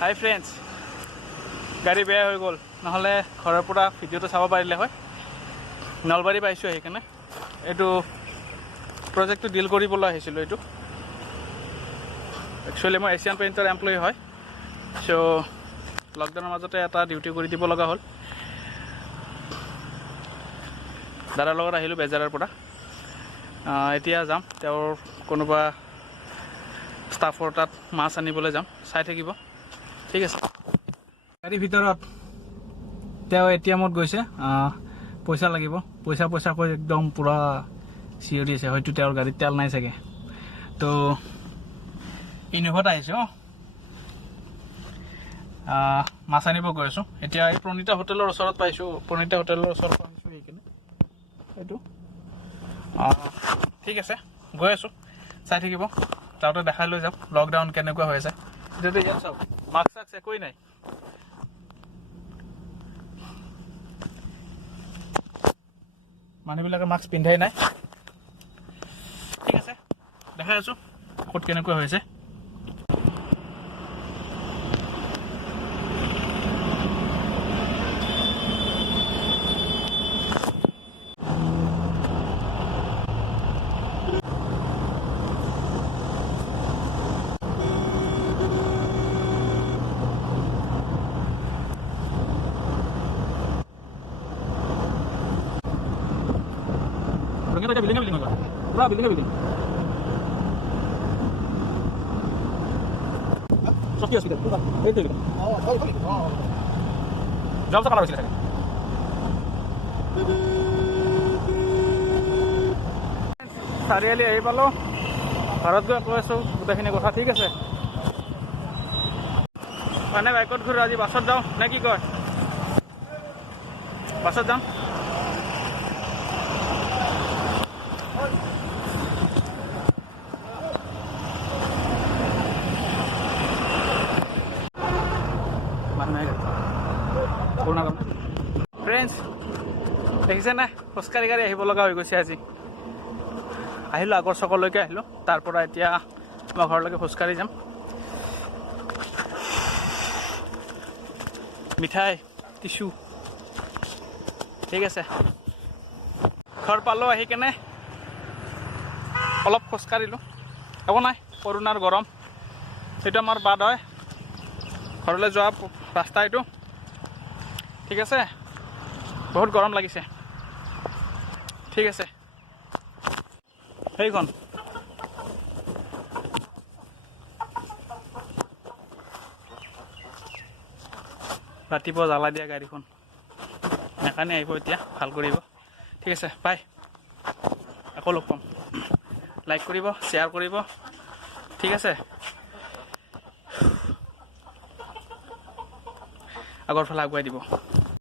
হাই friends, গাড়ী বেয়া হৈ গ'ল, নহ'লে ঘৰৰ পৰা ভিডিঅ'টো চাব পাৰিলে হয়। নলবাৰী পাইছোঁ সেইকাৰণে এইটো প্ৰজেক্টটো ডিল কৰিবলৈ আহিছিলোঁ। এইটো একচুৱেলি মই এছিয়ান পেইণ্টৰ এমপ্লয়ী হয়। চ' লকডাউনৰ মাজতে এটা ডিউটি কৰি দিব লগা হ'ল। দাদাৰ লগত আহিলোঁ বেজাৰৰ পৰা। এতিয়া যাম তেওঁৰ কোনোবা ষ্টাফৰ তাত মাছ আনিবলৈ যাম, চাই থাকিব। ঠিক আছে। গাড়ীৰ ভিতৰত তেওঁ ATM-ত গৈছে, পইচা লাগিব, পইচা কৈ একদম পূৰা চিঞৰি আছে। হয়তো তেওঁৰ গাড়ীত তেল নাই চাগে। তো ইনোভাত আহিছোঁ, মাছ আনিব গৈ আছোঁ। এতিয়া এই প্ৰণীতা হোটেলৰ ওচৰত পাইছোঁ। প্ৰণীতা হোটেলৰ ওচৰত পাইছোঁ সেইখিনি এইটো। ঠিক আছে, গৈ আছোঁ, চাই থাকিব। যাওঁতে দেখাই লৈ যাম লকডাউন কেনেকুৱা হৈ আছে। এতিয়াতো ইয়াত চাওক, মাস্ক চাস্ক একোৱেই নাই। মানুহবিলাকে মাস্ক পিন্ধাই নাই। ঠিক আছে, দেখাই আছোঁ ক'ত কেনেকুৱা হৈছে। বিল্ডিং পুৰা বিল্ডিং সত্যি হস্পিটেল জব কালাৰ হৈছিলে চাগে। চাৰিআলি আহি পালোঁ, ঘৰত গৈ কৈ আছোঁ গোটেইখিনি কথা। ঠিক আছে, মানে বাইকত ঘূৰি আজি বাছত যাওঁ নে কি কয়? বাছত যাম। ফ্ৰেণ্ডছ দেখিছে নে, খোজকাঢ়ি আহিব লগা হৈ গৈছে আজি। আহিলোঁ আগৰ চকলৈকে আহিলোঁ, তাৰ পৰা এতিয়া মই ঘৰলৈকে খোজকাঢ়ি যাম। মিঠাই, টিচু। ঠিক আছে, ঘৰ পালোঁ। আহি কেনে অলপ খোজকাঢ়িলোঁ, একো নাই, কৰোণাৰ গৰম সেইটো আমাৰ বাদ হয়। ঘৰলৈ যোৱা ৰাস্তা এইটো। ঠিক আছে, বহুত গৰম লাগিছে। ঠিক আছে, সেইখন ৰাতিপুৱা জ্বালাই দিয়া গাড়ীখন, মেকানিক আহিব এতিয়া, ভাল কৰিব। ঠিক আছে, বাই, আকৌ লগ পাম। লাইক কৰিব, শ্বেয়াৰ কৰিব। ঠিক আছে, আগৰ ফালে আগুৱাই দিব।